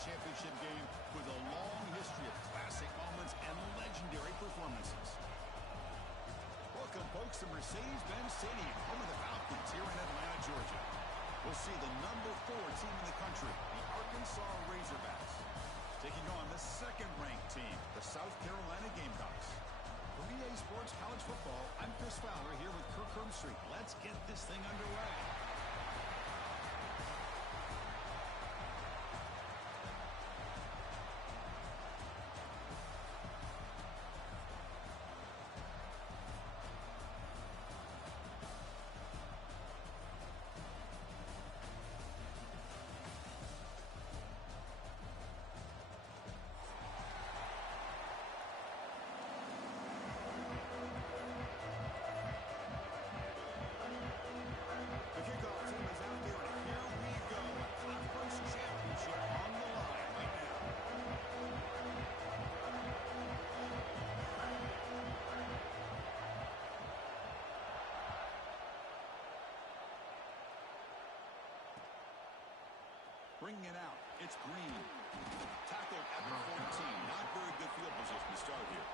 championship game with a long history of classic moments and legendary performances. Welcome, folks, to Mercedes-Benz Stadium, home of the Falcons here in Atlanta, Georgia. We'll see the number 4 team in the country, the Arkansas Razorbacks, taking on the second-ranked team, the South Carolina Gamecocks. For EA Sports College Football, I'm Chris Fowler here with Kirk Herbstreit. Let's get this thing underway. Bringing it out, it's Green. Tackled at the 14. Not very good field position to start here.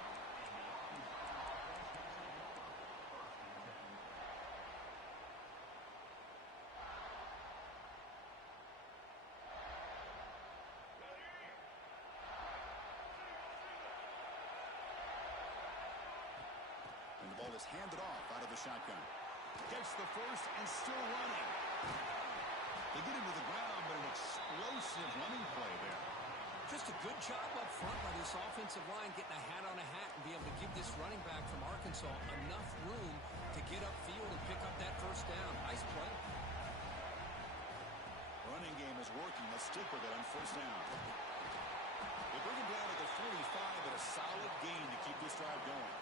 And the ball is handed off out of the shotgun. Gets the first and still running. They get him to the ground, but an explosive running play there. Just a good job up front by this offensive line, getting a hat on a hat and be able to give this running back from Arkansas enough room to get upfield and pick up that first down. Nice play. Running game is working. Let's stick with it on first down. They bring him down to the 45, but a solid gain to keep this drive going.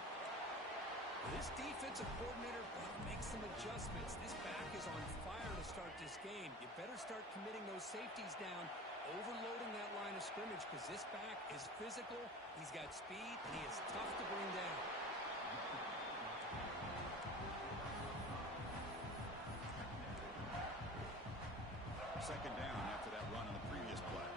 This defensive coordinator better make some adjustments. This back is on fire to start this game. You better start committing those safeties down, overloading that line of scrimmage, because this back is physical, he's got speed, and he is tough to bring down. Second down after that run on the previous play.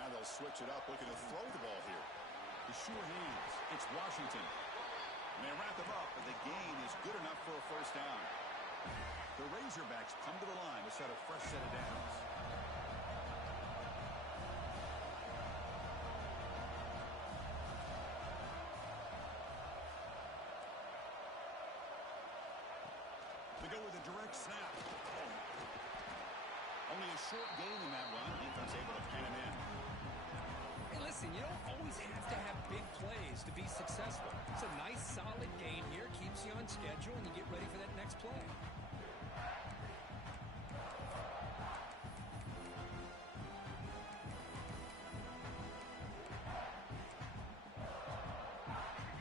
Now they'll switch it up, looking to throw the ball here. The sure hands. It's Washington. And they wrap him up, but the gain is good enough for a first down. The Razorbacks come to the line to set a fresh set of downs. They go with a direct snap. Only a short gain in that run. Defense able to pin him in. Hey, listen, you don't always have to have big plays to be successful. It's a nice, solid gain here. Keeps you on schedule, and you get ready for that next play.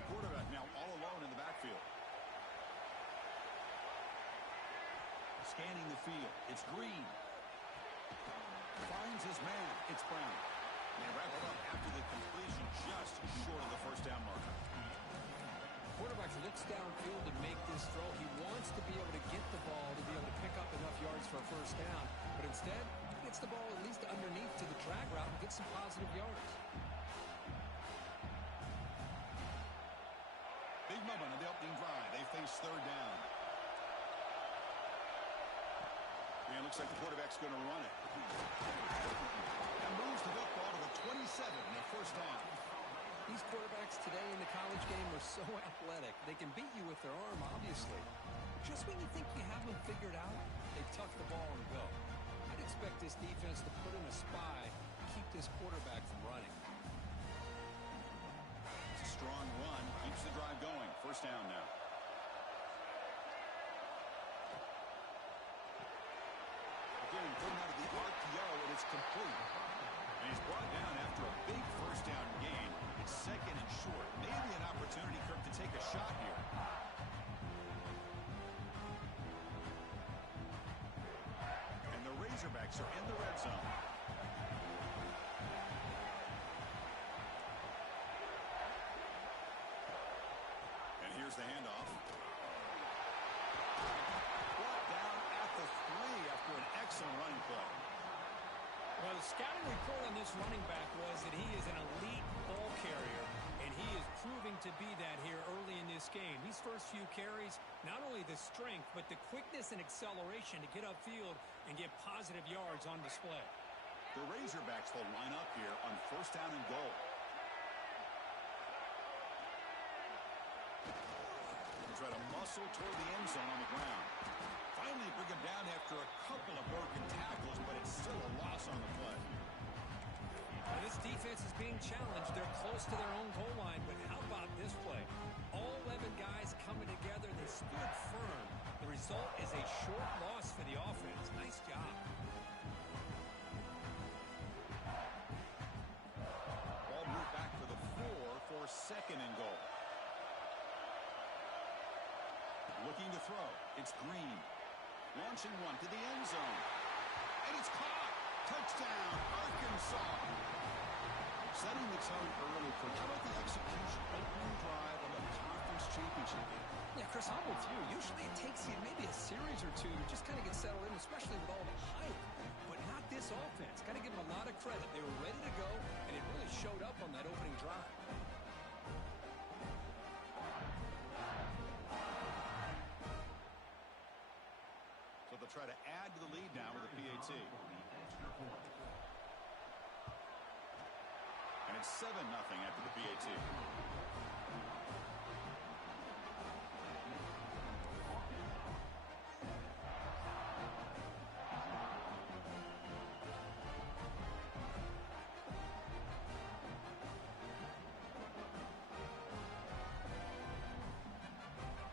Quarterback now all alone in the backfield. Scanning the field. It's Green. Finds his man. It's Brown. And they wrap it up after the completion, just short of the first down marker. Quarterback looks downfield to make this throw. He wants to be able to get the ball to be able to pick up enough yards for a first down. But instead, he gets the ball at least underneath to the drag route and gets some positive yards. Big moment on the opening drive. They face third down. And it looks like the quarterback's going to run it. And moves the football to the 27 and a first down. These quarterbacks today in the college game are so athletic. They can beat you with their arm, obviously. But just when you think you have them figured out, they tuck the ball and go. I'd expect this defense to put in a spy to keep this quarterback from running. It's a strong run. Keeps the drive going. First down now. Again, putting out of the RPO, and it's complete. And he's brought down after a big first down gain. It's second and short. Maybe an opportunity, Kirk, to take a shot here. And the Razorbacks are in the red zone. Here's the handoff. Brought down at the 3 after an excellent running play. Well, the scouting report on this running back was that he is an elite ball carrier, and he is proving to be that here early in this game. These first few carries, not only the strength, but the quickness and acceleration to get upfield and get positive yards on display. The Razorbacks will line up here on 1st down and goal. They try to muscle toward the end zone on the ground. Finally bring him down after a couple of broken tackles, but it's still a loss on the play. Now, this defense is being challenged. They're close to their own goal line, but how about this play? All 11 guys coming together. They stood firm. The result is a short loss for the offense. Nice job. Ball moved back to the 4 for 2nd and goal. Looking to throw. It's Green. Launching one to the end zone. And it's caught. Touchdown, Arkansas. Setting the tone early for how about the execution? Opening drive of a conference championship game. Yeah, Chris, I'm with you. Usually it takes you maybe a series or two to just kind of get settled in, especially with all the hype. But not this offense. Got to give them a lot of credit. They were ready to go, and it really showed up on that opening drive. So they'll try to add to the lead now with a PAT. And it's 7-0 after the PAT.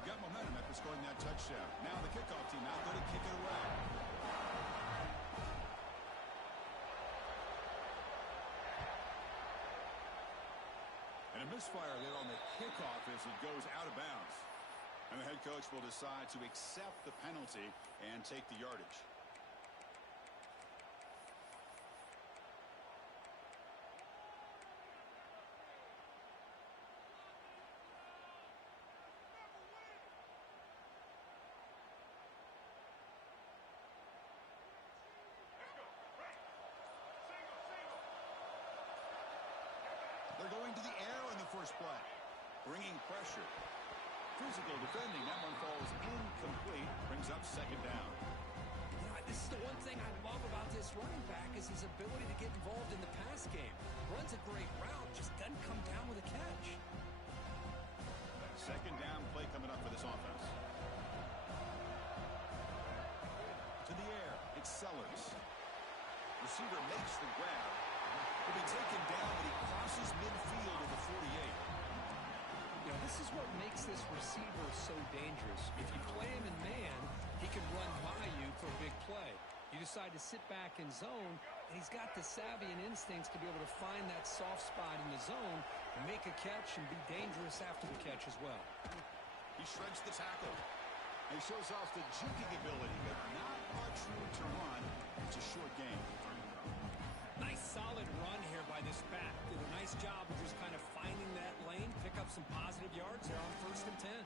Got momentum after scoring that touchdown. Now the kickoff team out there to kick it away. And a misfire there on the kickoff as it goes out of bounds. And the head coach will decide to accept the penalty and take the yardage. They're going to the air in the first play, bringing pressure. Physical defending. That one falls incomplete. Brings up 2nd down. Yeah, this is the one thing I love about this running back is his ability to get involved in the pass game. Runs a great route, just doesn't come down with a catch. 2nd down play coming up for this offense. To the air. It's Sellers. Receiver makes the grab. Will be taken down, but he crosses midfield at the 48. You know, this is what makes this receiver so dangerous. If you play him in man, he can run by you for a big play. You decide to sit back in zone, and he's got the savvy and instincts to be able to find that soft spot in the zone and make a catch and be dangerous after the catch as well. He shreds the tackle. He shows off the juking ability, but not much room to run. It's a short game. Nice solid run here by this back. Did a nice job of just kind of finding that lane, pick up some positive yards there on 1st and 10.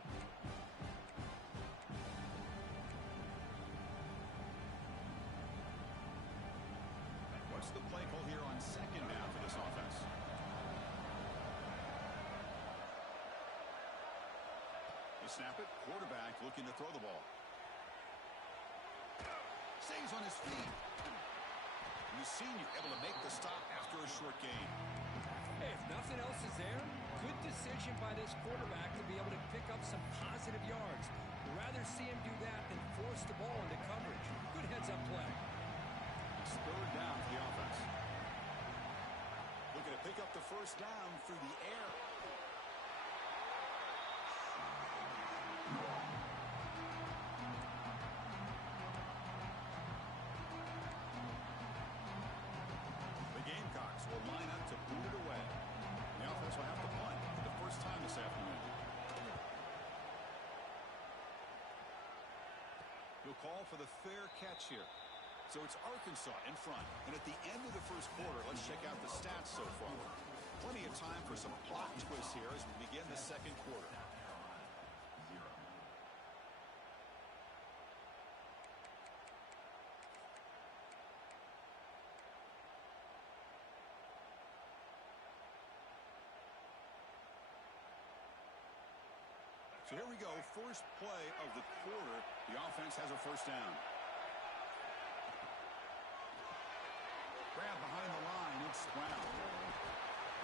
What's the play call here on 2nd down for this offense? They snap it. Quarterback looking to throw the ball. Stays on his feet. The senior able to make the stop after a short gain. Hey, if nothing else is there, good decision by this quarterback to be able to pick up some positive yards. We'd rather see him do that than force the ball into coverage. Good heads-up play. It's 3rd down for the offense. Looking to pick up the 1st down through the air. The Gamecocks will line up to boot it away. The offense will have to punt for the first time this afternoon. He'll call for the fair catch here. So it's Arkansas in front. And at the end of the first quarter, let's check out the stats so far. Plenty of time for some plot twists here as we begin the 2nd quarter. So here we go, first play of the quarter. The offense has a first down. Grab behind the line, it's Brown.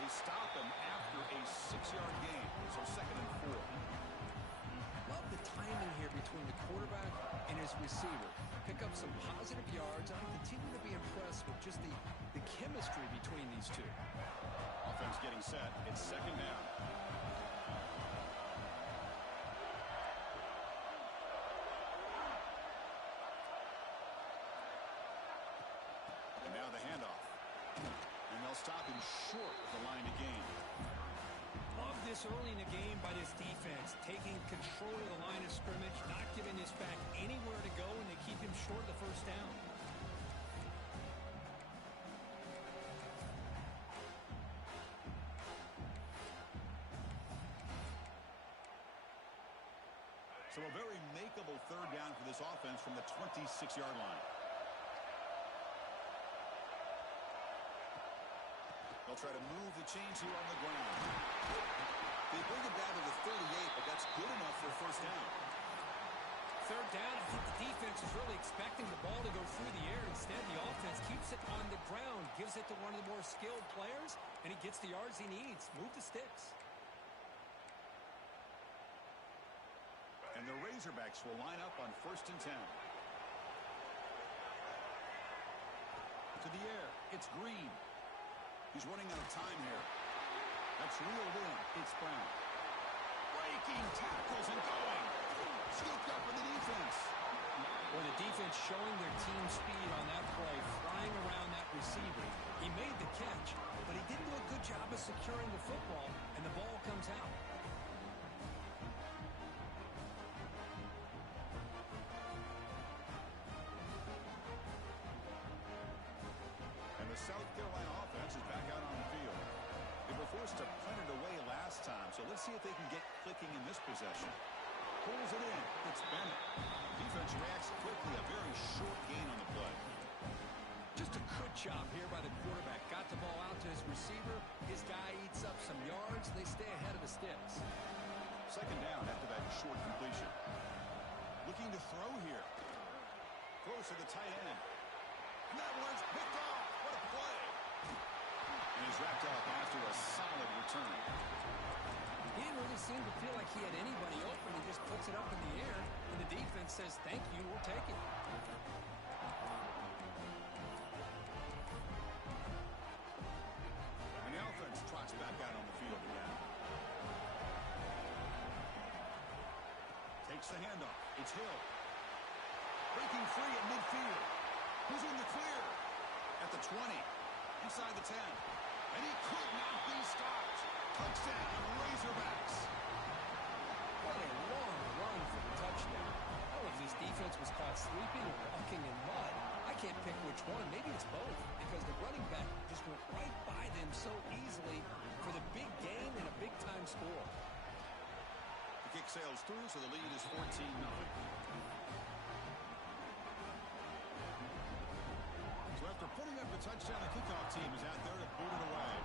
They stop him after a 6-yard gain, so 2nd and 4. Love the timing here between the quarterback and his receiver. Pick up some positive yards. I continue to be impressed with just the chemistry between these two. Offense getting set. It's 2nd down. And now the handoff. And they'll stop him short of the line to gain. Love this early in the game by this defense, taking control of the line of scrimmage, not giving this back anywhere to go, and they keep him short of the first down. So a very makeable 3rd down for this offense from the 26-yard line. They'll try to move the chains here on the ground. They bring it down to the 38, but that's good enough for a first down. 3rd down, I think the defense is really expecting the ball to go through the air. Instead, the offense keeps it on the ground, gives it to one of the more skilled players, and he gets the yards he needs. Move the sticks. And the Razorbacks will line up on 1st and 10. To the air, it's Green. He's running out of time here. That's reeled in. It's Brown. Breaking tackles and going. Scooped up for the defense. Or the defense showing their team speed on that play, flying around that receiver. He made the catch, but he didn't do a good job of securing the football, and the ball comes out. And the South Carolina offense is back out on the field. They were forced to punt it away last time, so let's see if they can get clicking in this possession. Pulls it in. It's Bennett. Defense reacts quickly. A very short gain on the play. Just a good job here by the quarterback. Got the ball out to his receiver. His guy eats up some yards. They stay ahead of the sticks. 2nd down after that short completion. Looking to throw here. Throws to the tight end. And that one's picked off. What a play. And he's wrapped up after a solid return. He didn't really seem to feel like he had anybody open. He just puts it up in the air, and the defense says, thank you, we'll take it. And the offense trots back out on the field again. Takes the handoff. It's Hill. Breaking free at midfield. Who's in the clear? At the 20. Inside the 10. And he could not be stopped. Touchdown, Razorbacks. What a long run for the touchdown. I don't know if this defense was caught sleeping or walking in mud. I can't pick which one. Maybe it's both, because the running back just went right by them so easily for the big gain and a big-time score. The kick sails through, so the lead is 14-0. So after putting up the touchdown, the kickoff team is out there to boot it away.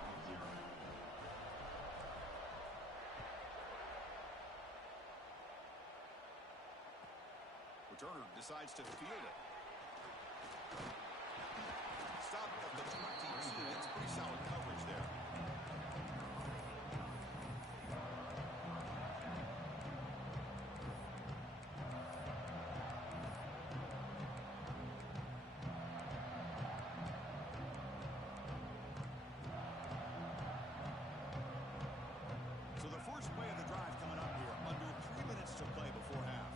Returner decides to field it. Stopped at the 22. That's pretty solid coverage there. So the first play of the drive coming up here. Under 3 minutes to play before half.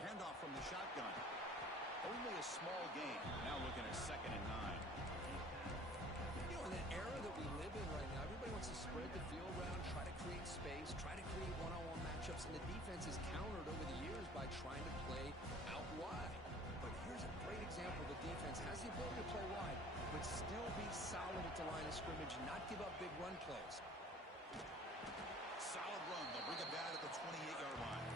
Handoff from the shotgun. Only a small gain. Now looking at 2nd and 9. You know, in the era that we live in right now, everybody wants to spread the field around, try to create space, try to create one-on-one matchups, and the defense is countered over the years by trying to play out wide. But here's a great example. The defense has the ability to play wide, but still be solid at the line of scrimmage and not give up big run plays. Solid run. They'll bring it down at the 28-yard line.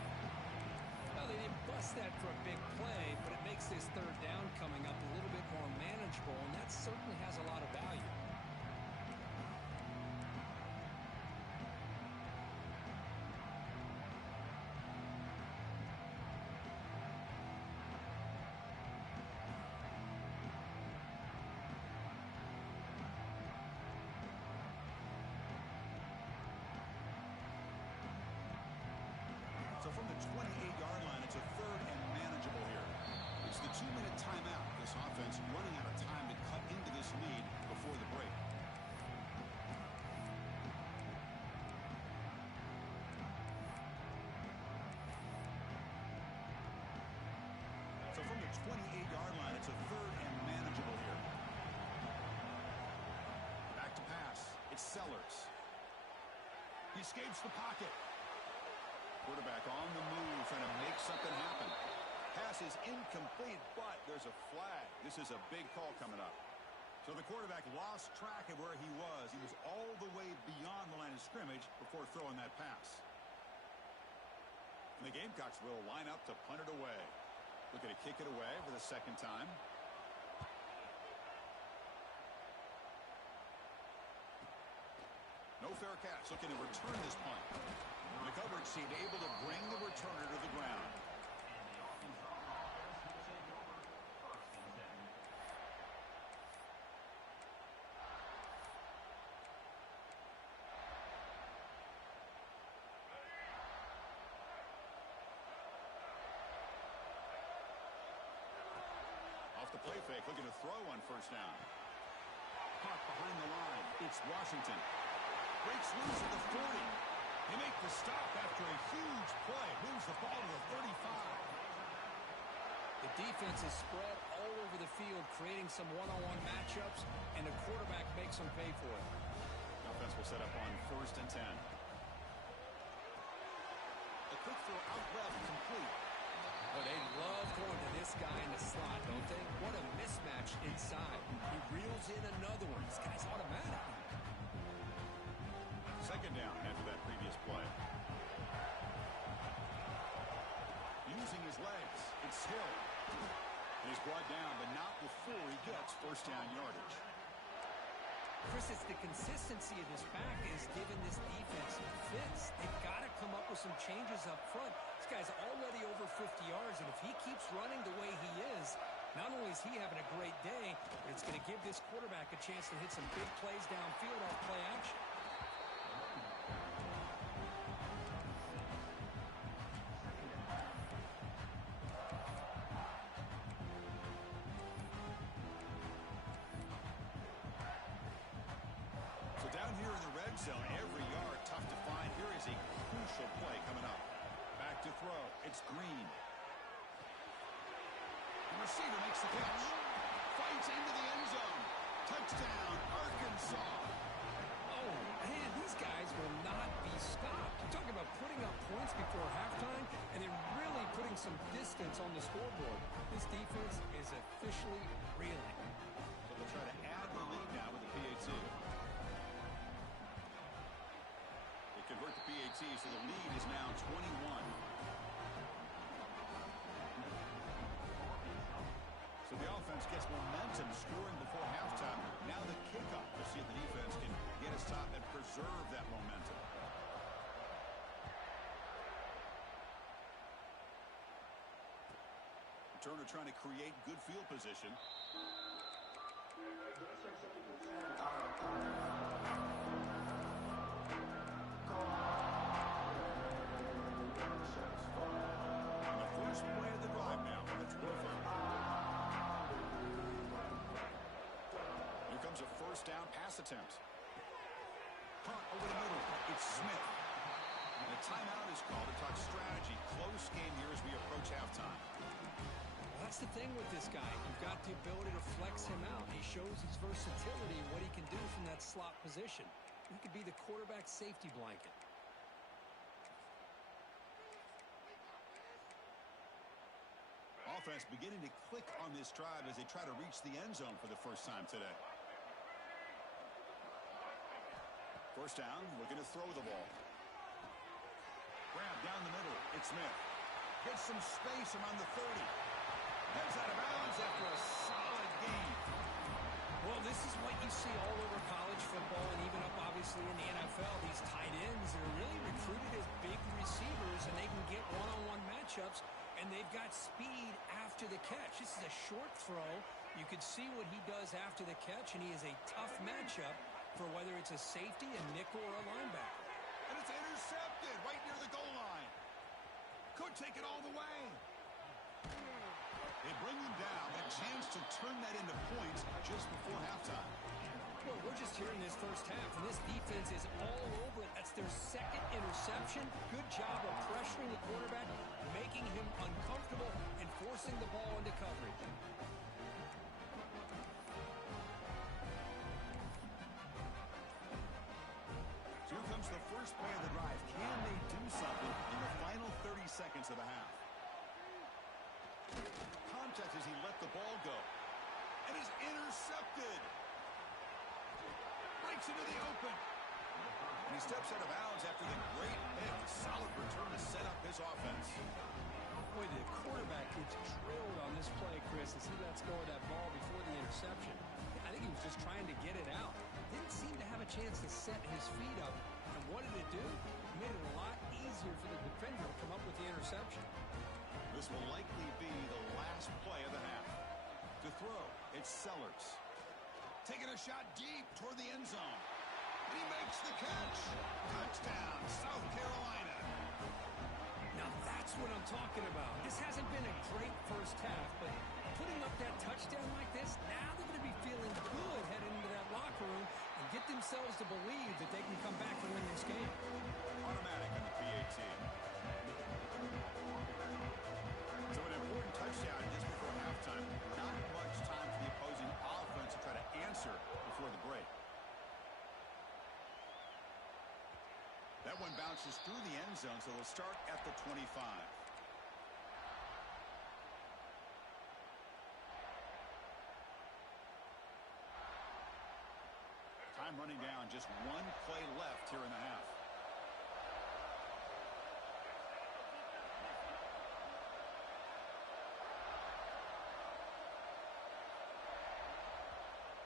Well, they didn't bust that for a big play, but it makes this 3rd down coming up a little bit more manageable, and that certainly has a lot of value. from the 28-yard line, it's a third and manageable here. It's the 2-minute timeout. This offense running out of time to cut into this lead before the break. So from the 28-yard line, it's a third and manageable here. Back to pass. It's Sellers. He escapes the pocket. Quarterback on the move, trying to make something happen. Pass is incomplete, but there's a flag. This is a big call coming up. So the quarterback lost track of where he was. He was all the way beyond the line of scrimmage before throwing that pass. And the Gamecocks will line up to punt it away. Looking to kick it away for the second time. No fair catch. Looking to return this punt. The coverage team able to bring the returner to the ground. Off the play fake, looking to throw on first down. Caught behind the line. It's Washington. Breaks loose at the 40. They make the stop after a huge play. Moves the ball to the 35. The defense is spread all over the field, creating some one-on-one matchups, and the quarterback makes them pay for it. The offense will set up on 1st and 10. A quick throw out left, complete. Well, they love going to this guy in the slot, don't they? What a mismatch inside. He reels in another one. This guy's automatic. Second down after that previous play. Using his legs, it's Hill. And he's brought down, but not before he gets first down yardage. Chris, it's the consistency of this back is giving this defense fits. They've got to come up with some changes up front. This guy's already over 50 yards, and if he keeps running the way he is, not only is he having a great day, but it's going to give this quarterback a chance to hit some big plays downfield off play action. Zone, every yard tough to find. Here is a crucial play coming up. Back to throw. It's Green. The receiver makes the catch. Fights into the end zone. Touchdown, Arkansas. Oh, man, these guys will not be stopped. You're talking about putting up points before halftime, and then really putting some distance on the scoreboard. This defense is officially reeling. So they'll try to add the lead now with the PAT. Convert the PAT, so the lead is now 21. So the offense gets momentum, scoring before halftime. Now the kickoff to see if the defense can get a stop and preserve that momentum. Turner trying to create good field position. Down pass attempt. Punt over the middle. It's Smith. And a timeout is called to talk strategy. Close game here as we approach halftime. Well, that's the thing with this guy. You've got the ability to flex him out. He shows his versatility and what he can do from that slot position. He could be the quarterback safety blanket. Offense beginning to click on this drive as they try to reach the end zone for the first time today. First down, looking to throw the ball. Grab down the middle. It's Smith. Gets some space around the 30. Heads out of bounds after a solid gain. Well, this is what you see all over college football and even up, obviously, in the NFL. These tight ends are really recruited as big receivers, and they can get one-on-one matchups, and they've got speed after the catch. This is a short throw. You could see what he does after the catch, and he is a tough matchup for whether it's a safety, a nickel, or a linebacker. And it's intercepted right near the goal line. They'll take it all the way. They bring him down. A chance to turn that into points just before halftime. Well, we're just here in this first half, and this defense is all over it. That's their second interception. Good job of pressuring the quarterback, making him uncomfortable, and forcing the ball into coverage. Here comes the first play of the drive. Can they do something in the final 30 seconds of the half? Contact as he let the ball go. And is intercepted. Breaks into the open. And he steps out of bounds after the great hit. A solid return to set up his offense. Boy, the quarterback gets drilled on this play, Chris, as he lets go of that ball before the interception. I think he was just trying to get it out. Didn't seem to have a chance to set his feet up. And what did it do? It made it a lot easier for the defender to come up with the interception. This will likely be the last play of the half. To throw, it's Sellers. Taking a shot deep toward the end zone. And he makes the catch. Touchdown, South Carolina. Now that's what I'm talking about. This hasn't been a great first half, but putting up that touchdown like this, now they're going to be feeling good heading into that locker room and get themselves to believe that they can come back and win this game. Automatic on the PAT. So an important touchdown just before halftime. Not much time for the opposing offense to try to answer before the break. That one bounces through the end zone, so they'll start at the 25. Time running down, just one play left here in the half.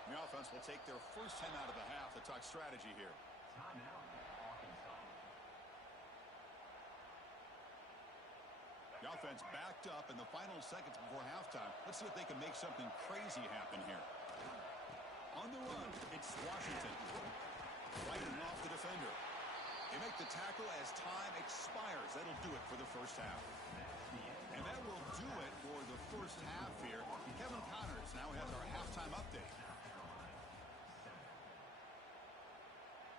The offense will take their first 10 out of the half to talk strategy here. The offense backed up in the final seconds before halftime. Let's see if they can make something crazy happen here. On the run, it's Washington. Fighting off the defender. They make the tackle as time expires. That'll do it for the first half. And that will do it for the first half here. Kevin Connors now has our halftime update.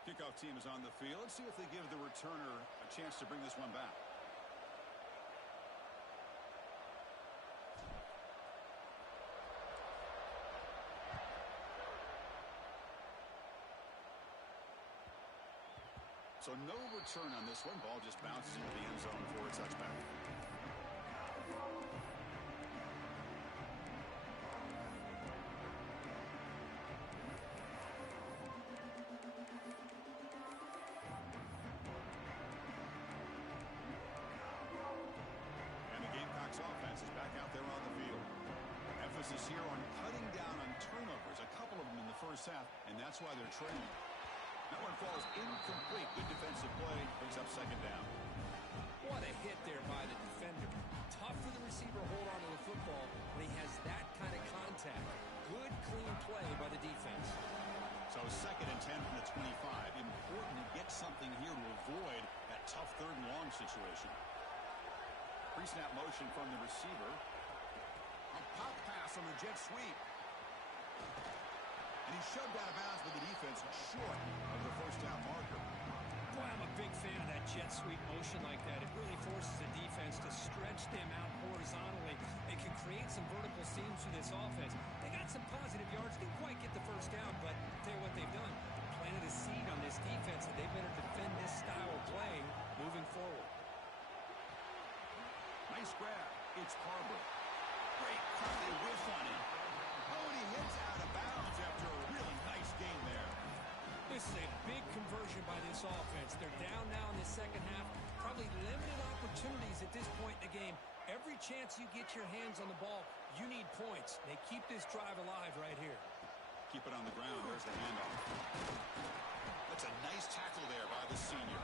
Kickoff team is on the field. Let's see if they give the returner a chance to bring this one back. So no return on this one. Ball just bounces into the end zone for a touchback. And the Gamecocks offense is back out there on the field. Emphasis here on cutting down on turnovers. A couple of them in the first half, and that's why they're trailing. That one falls incomplete. Good defensive play. Brings up second down. What a hit there by the defender. Tough for the receiver to hold on to the football when he has that kind of contact. Good, clean play by the defense. So second and 10 from the 25. Important to get something here to avoid that tough third and long situation. Pre-snap motion from the receiver. A pop pass on the jet sweep. And he's shoved out of bounds with the defense short of the first down marker. Boy, I'm a big fan of that jet sweep motion like that. It really forces the defense to stretch them out horizontally. It can create some vertical seams for this offense. They got some positive yards. Didn't quite get the first down, but I'll tell you what they've done. Planted a seed on this defense, and they better defend this style of playing moving forward. Nice grab. It's Harbor. Great cut. They whiff on him. Oh, and he hits out of bounds after a really nice game there. This is a big conversion by this offense. They're down now in the second half. Probably limited opportunities at this point in the game. Every chance you get your hands on the ball, you need points. They keep this drive alive right here. Keep it on the ground. There's the handoff. That's a nice tackle there by the senior.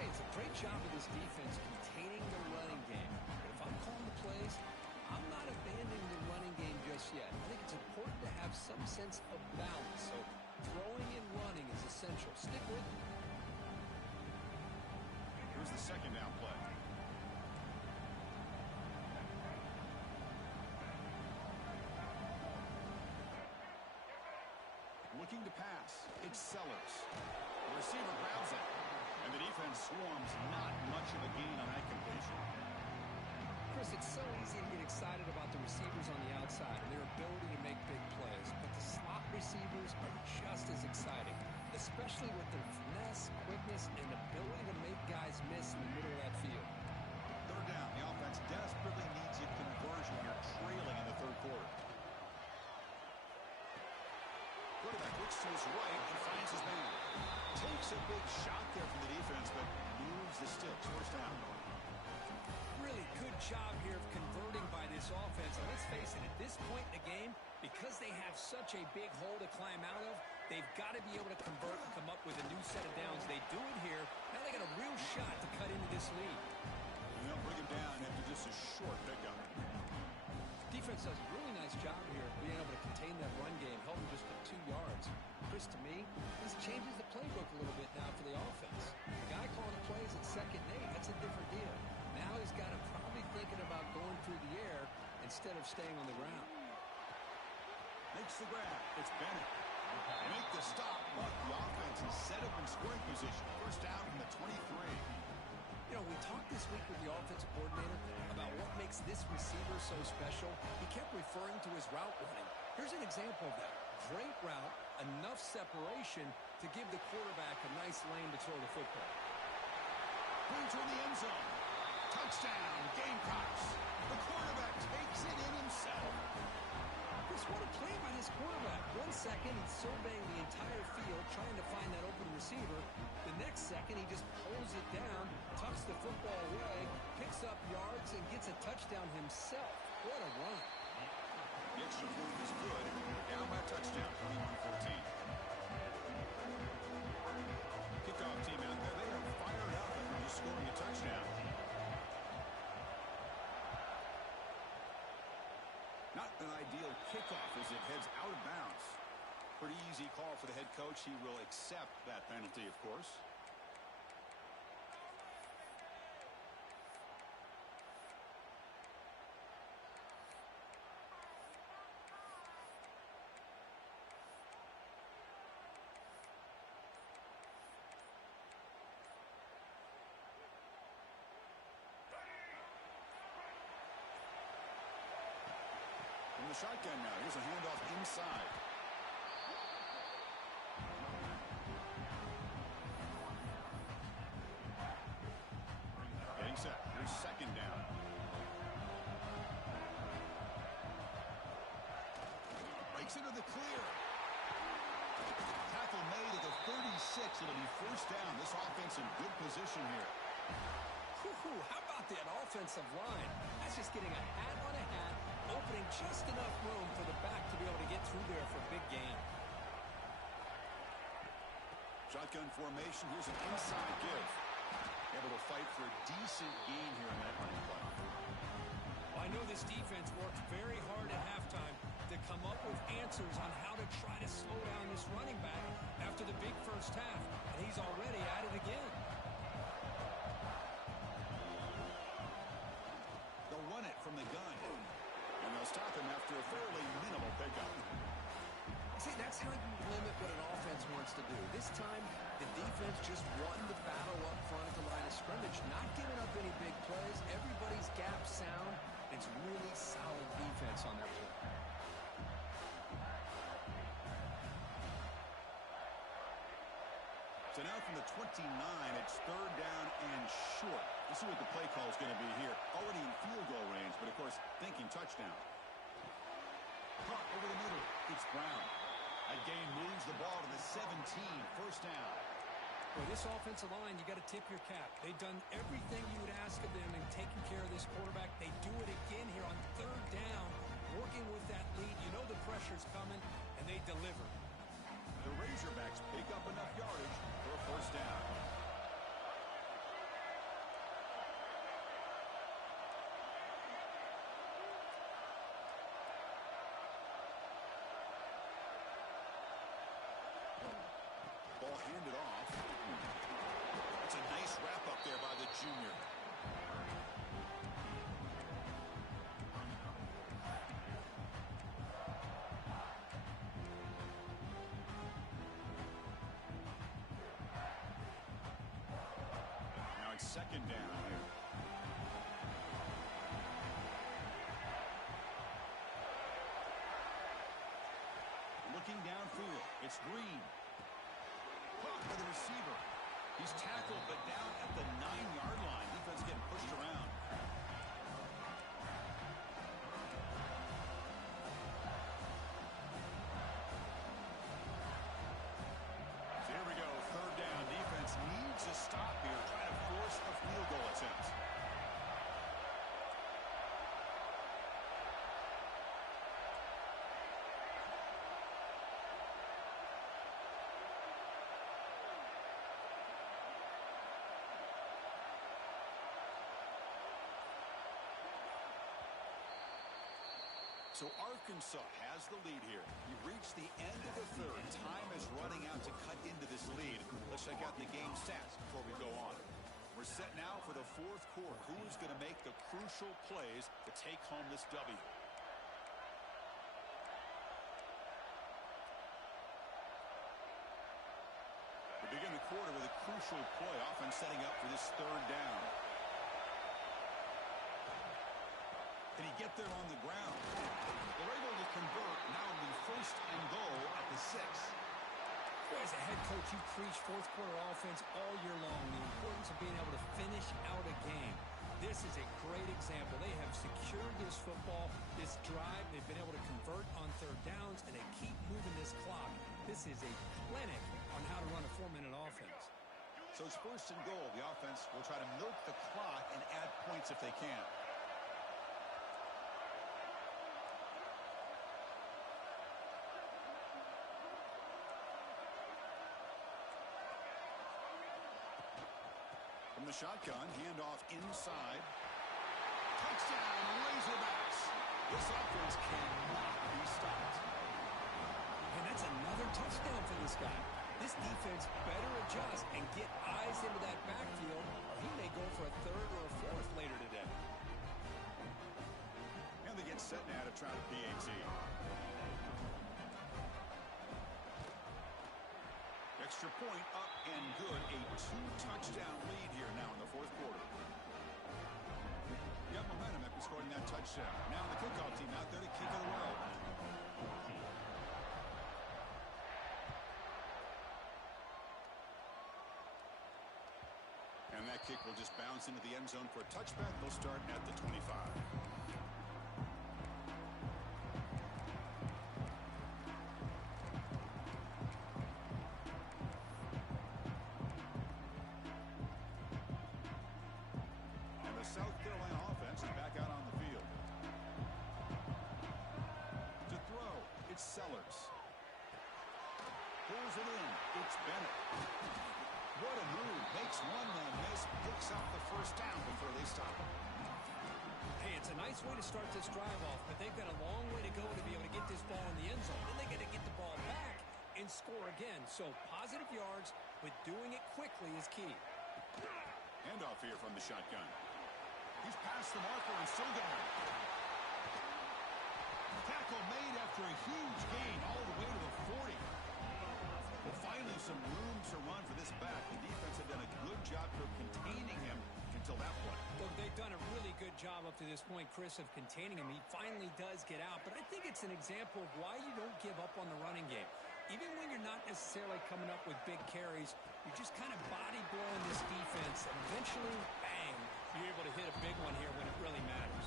Hey, it's a great job of this defense containing the running game. But if I'm calling the plays, I'm not abandoning the running game just yet. I think it's important to have some sense of balance. So throwing and running is essential. Stick with it. Here's the second down play. Looking to pass. It's Sellers. The receiver grabs it. And the defense swarms. Not much of a gain on that completion. Chris, it's so easy to get excited about the receivers on the outside and their ability to make big plays. But the slot receivers are just as exciting, especially with their finesse, quickness, and ability to make guys miss in the middle of that field. Third down. The offense desperately needs a conversion here, trailing in the third quarter. Quarterback looks to his right and finds his man. Takes a big shot there from the defense, but moves the sticks. First down. Really good job here of converting by this offense. And let's face it, at this point in the game, because they have such a big hole to climb out of, they've got to be able to convert and come up with a new set of downs. They do it here. Now they got a real shot to cut into this lead. And they'll bring him down after just a short pickup. Defense does a really nice job here of being able to contain that run game, held him just to 2 yards. Chris, to me, this changes the playbook a little bit now for the offense. The guy calling the plays at 2nd and 8, that's a different deal. Now he's got him probably thinking about going through the air instead of staying on the ground. Makes the grab. It's Bennett. They make the stop, but the offense is set up in scoring position. First down from the 23. You know, we talked this week with the offensive coordinator about what makes this receiver so special. He kept referring to his route running. Here's an example of that. Great route, enough separation to give the quarterback a nice lane to throw the football. Going toward the end zone. Touchdown, Gamecocks. The quarterback takes it in himself. Chris, what a play by this quarterback. 1 second, he's surveying the entire field, trying to find that open receiver. The next second, he just pulls it down, tucks the football away, picks up yards, and gets a touchdown himself. What a run. The extra point is good. Down by a touchdown, 21-14. Kickoff team out there, they are fired up after just scoring a touchdown. Not an ideal kickoff as it heads out of bounds. Pretty easy call for the head coach. He will accept that penalty, of course. From the shotgun now, here's a handoff inside. Getting set. Here's 2nd down. Breaks into the clear. Tackle made at the 36. It'll be first down. This offense in good position here. How about that offensive line? That's just getting a hat on a hat, opening just enough room for the back to be able to get through there for a big gain. Shotgun formation. Here's an inside give. Able to fight for a decent gain here in that running play. Well, I know this defense worked very hard at halftime to come up with answers on how to try to slow down this running back after the big first half, and he's already at it again. They'll run it from the gun, and they'll stop him after a fairly minimal pickup. See, that's how you limit what an offense wants to do. This time, the defense just won the battle up front at the line of scrimmage, not giving up any big plays. Everybody's gap sound. It's really solid defense on their play. So now from the 29, it's 3rd down and short. Let's see what the play call is going to be here. Already in field goal range, but of course, thinking touchdown. Caught over the middle. It's Brown. That gain moves the ball to the 17. First down. Well, this offensive line, you got to tip your cap. They've done everything you would ask of them in taking care of this quarterback. They do it again here on 3rd down, working with that lead. You know the pressure's coming, and they deliver. The Razorbacks pick up enough yardage for a first down. Ball handed off. That's a nice wrap up there by the junior. It's Green. Caught by the receiver. He's tackled, but down at the 9-yard line. Defense getting pushed around. Here we go, third down. Defense needs a stop here, trying to force a field goal attempt. So Arkansas has the lead here. We've reached the end of the third. Time is running out to cut into this lead. Let's check out the game stats before we go on. We're set now for the fourth quarter. Who's going to make the crucial plays to take home this W? We begin the quarter with a crucial play, offense setting up for this third down. Can he get there on the ground? They're able to convert. Now it'll be first and goal at the 6. Boy, as a head coach, you preach fourth quarter offense all year long. The importance of being able to finish out a game. This is a great example. They have secured this football, this drive. They've been able to convert on third downs, and they keep moving this clock. This is a clinic on how to run a 4-minute offense. So it's first and goal. The offense will try to milk the clock and add points if they can. From the shotgun, handoff inside. Touchdown, Razorbacks. This offense cannot be stopped. And that's another touchdown for this guy. This defense better adjust and get eyes into that backfield, or he may go for a third or a fourth later today. And they get set now to try the PAT. Extra point up and good. A 2-touchdown lead here now in the fourth quarter. Got momentum after scoring that touchdown. Now the kickoff team out there to kick it away. And that kick will just bounce into the end zone for a touchback. They'll start at the 25. South Carolina offense is back out on the field. To throw, it's Sellers. Pulls it in, it's Bennett. What a move. Makes one man miss, picks up the first down before they stop him. Hey, it's a nice way to start this drive off, but they've got a long way to go to be able to get this ball in the end zone. Then they got to get the ball back and score again. So positive yards, but doing it quickly is key. Handoff here from the shotgun. He's past the marker and still going. Tackle made after a huge gain all the way to the 40. But finally some room to run for this back. The defense had done a good job of containing him until that point. Look, they've done a really good job up to this point, Chris, of containing him. He finally does get out. But I think it's an example of why you don't give up on the running game. Even when you're not necessarily coming up with big carries, you're just kind of body blowing this defense. And eventually, bang, you're able to hit a big one here when it really matters.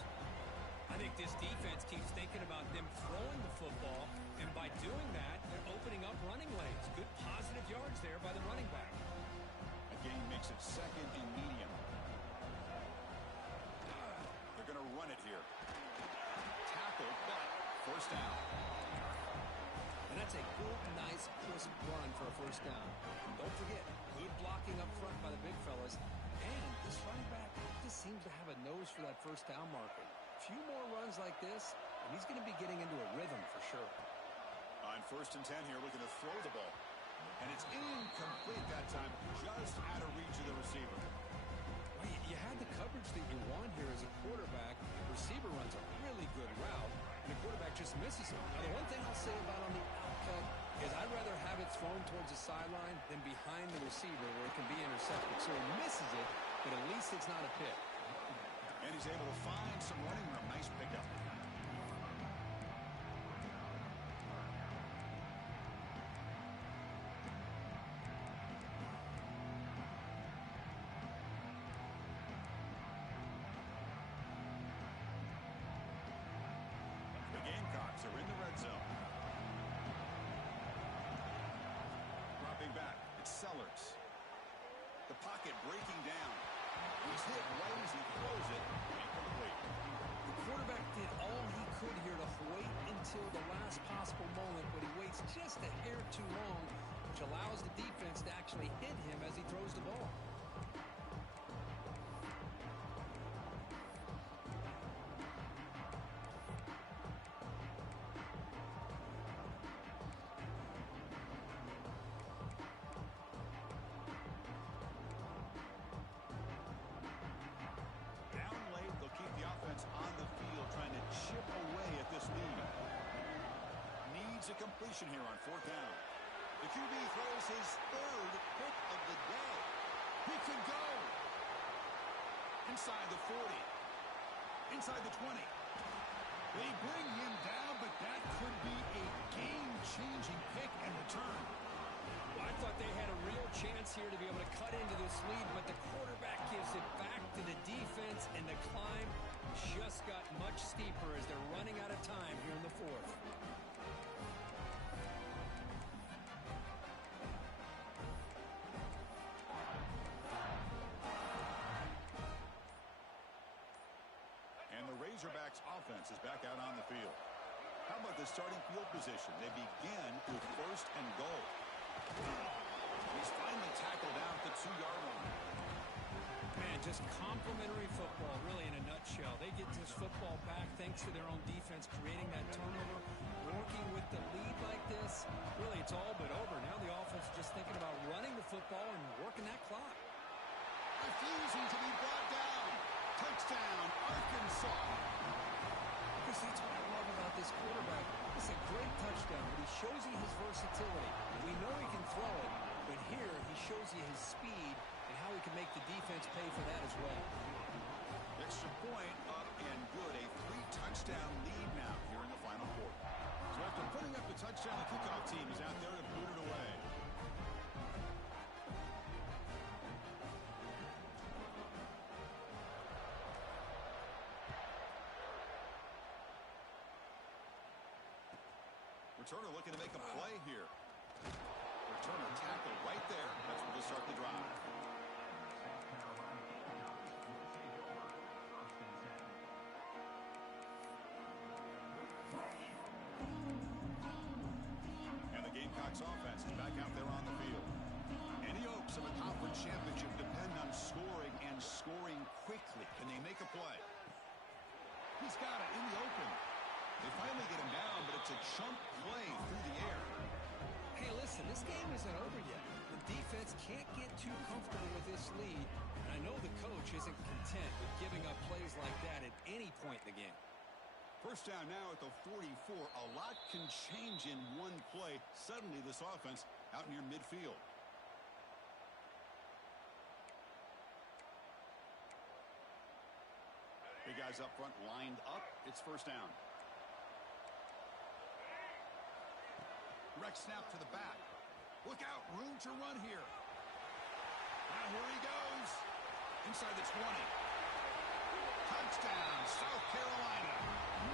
I think this defense keeps thinking about them throwing the football, and by doing that, they're opening up running lanes. Good positive yards there by the running back. Again, makes it second and medium. They're going to run it here. Tackle, but first down. And that's a good, nice, crisp run for a first down. Don't forget, good blocking up front by the big fellas. And this running back just seems to have a nose for that first down marker. A few more runs like this, and he's going to be getting into a rhythm for sure. On first and 10 here, looking to throw the ball. And it's incomplete that time, just out of reach of the receiver. Well, you had the coverage that you want here as a quarterback. The receiver runs a really good route, and the quarterback just misses it. Now, the one thing I'll say about on the outcut is I'd rather have it thrown towards the sideline than behind the receiver where it can be intercepted. So he misses it, but at least it's not a pick. And he's able to find some running room. Nice pickup. colors. The pocket breaking down. He's hit right as he throws it. Incomplete. The quarterback did all he could here to wait until the last possible moment, but he waits just a hair too long, which allows the defense to actually hit him as he throws the ball. A completion here on fourth down. The QB throws his third pick of the day. He could go. Inside the 40. Inside the 20. They bring him down, but that could be a game-changing pick and return. Well, I thought they had a real chance here to be able to cut into this lead, but the quarterback gives it back to the defense, and the climb just got much steeper as they're running out of time here in the fourth. Razorbacks offense is back out on the field. How about the starting field position? They begin with first and goal. He's finally tackled down at the 2-yard line. Man, just complimentary football, really, in a nutshell. They get this football back thanks to their own defense, creating that turnover, working with the lead like this. Really, it's all but over. Now the offense is just thinking about running the football and working that clock. Refusing to be brought down. Touchdown, Arkansas. See, that's what I love about this quarterback. It's a great touchdown, but he shows you his versatility. We know he can throw it, but here he shows you his speed and how he can make the defense pay for that as well. Extra point up and good. A 3-touchdown lead now here in the final quarter. So after putting up the touchdown, the kickoff team is out there to boot it away. Returner looking to make a play here. Returner tackled right there. That's where they'll start the drive. And the Gamecocks offense is back out there on the field. Any hopes of a conference championship depend on scoring and scoring quickly. Can they make a play? He's got it in the open. They finally get him down, but it's a chunk play through the air. Hey, listen, this game isn't over yet. The defense can't get too comfortable with this lead, and I know the coach isn't content with giving up plays like that at any point in the game. First down now at the 44. A lot can change in one play. Suddenly, this offense out near midfield. Big guys up front lined up. It's first down. Direct snap to the back. Look out, room to run here. Now here he goes. Inside the 20. Touchdown, South Carolina.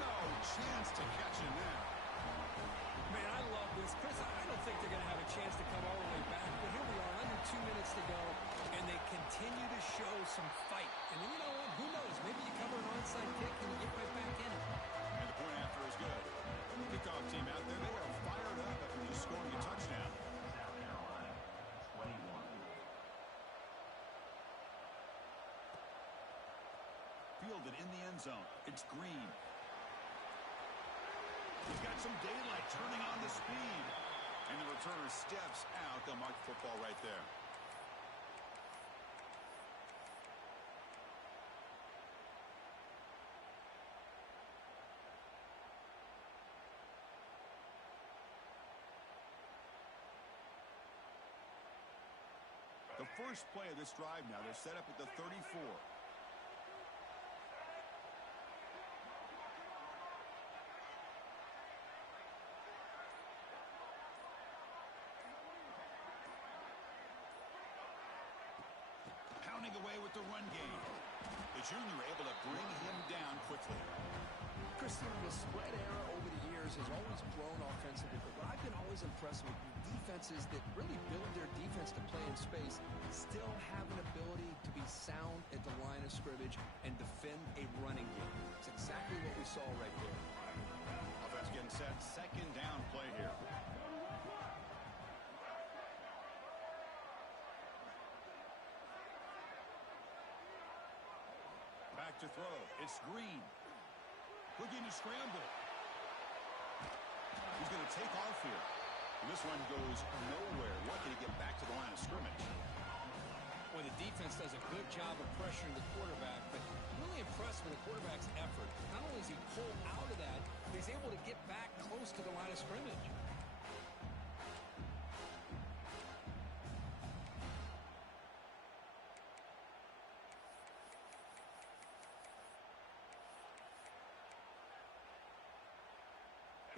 No chance to catch him there. Man, I love this. Chris, I don't think they're going to have a chance to come all the way back, but here we are, under 2 minutes to go, and they continue to show some fight. And you know what? Who knows? Maybe you cover an onside kick and you get right back in it. And the point after is good. Kickoff team out there, they are fired up after just scoring a touchdown. South Carolina, 21. Fielded in the end zone. It's Green. He's got some daylight turning on the speed. And the returner steps out. They'll mark the football right there. The first play of this drive now, they're set up at the 34. Pounding away with the run game. The junior able to bring him down quickly. Chris, in the spread era over the years, turnovers has always grown offensively, but what I've been always impressed with defenses that really build their defense to play in space still have an ability to be sound at the line of scrimmage and defend a running game. It's exactly what we saw right there. Offense getting set. Second down play here. Back to throw. It's Green. Looking to scramble. He's going to take off here. And this one goes nowhere. Lucky to get back to the line of scrimmage. Well, the defense does a good job of pressuring the quarterback, but I'm really impressed with the quarterback's effort. Not only is he pulled out of that, but he's able to get back close to the line of scrimmage.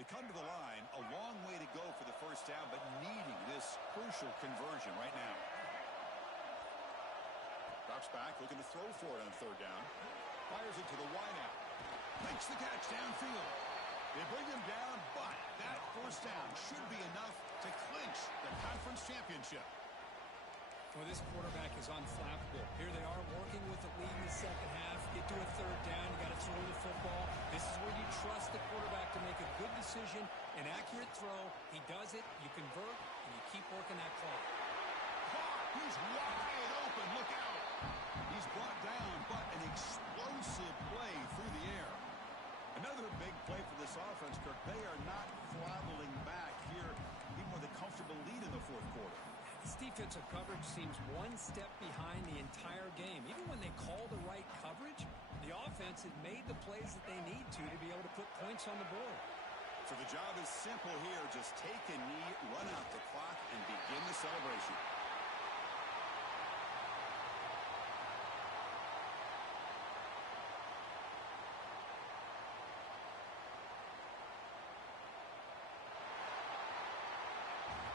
They come to the line, a long way to go for the first down, but needing this crucial conversion right now. Drops back, looking to throw for it on third down. Fires it to the wideout. Makes the catch downfield. They bring him down, but that first down should be enough to clinch the conference championship. Well, this quarterback is unflappable. Here they are working with the lead in the second half. Get to a third down. You got to throw the football. This is where you trust the quarterback to make a good decision, an accurate throw. He does it, you convert, and you keep working that clock. He's wide open. Look out. He's brought down, but an explosive play through the air. Another big play for this offense, Kirk. They are not throttling back here, even with a comfortable lead in the fourth quarter. This defensive coverage seems one step behind the entire game. Even when they call the right coverage, the offense has made the plays that they need to be able to put points on the board. So the job is simple here. Just take a knee, run out the clock, and begin the celebration.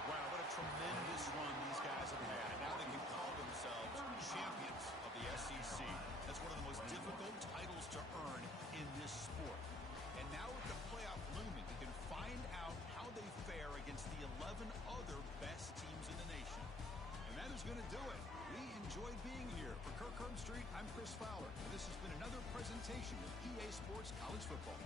Wow, what a tremendous run these guys have had. Now they can call themselves champions of the SEC. That's one of the most difficult titles to earn in this sport. And now with the playoff looming, they can find out how they fare against the 11 other best teams in the nation. And that is going to do it. We enjoyed being here. For Kirk Herbstreit, I'm Chris Fowler. And this has been another presentation of EA Sports College Football.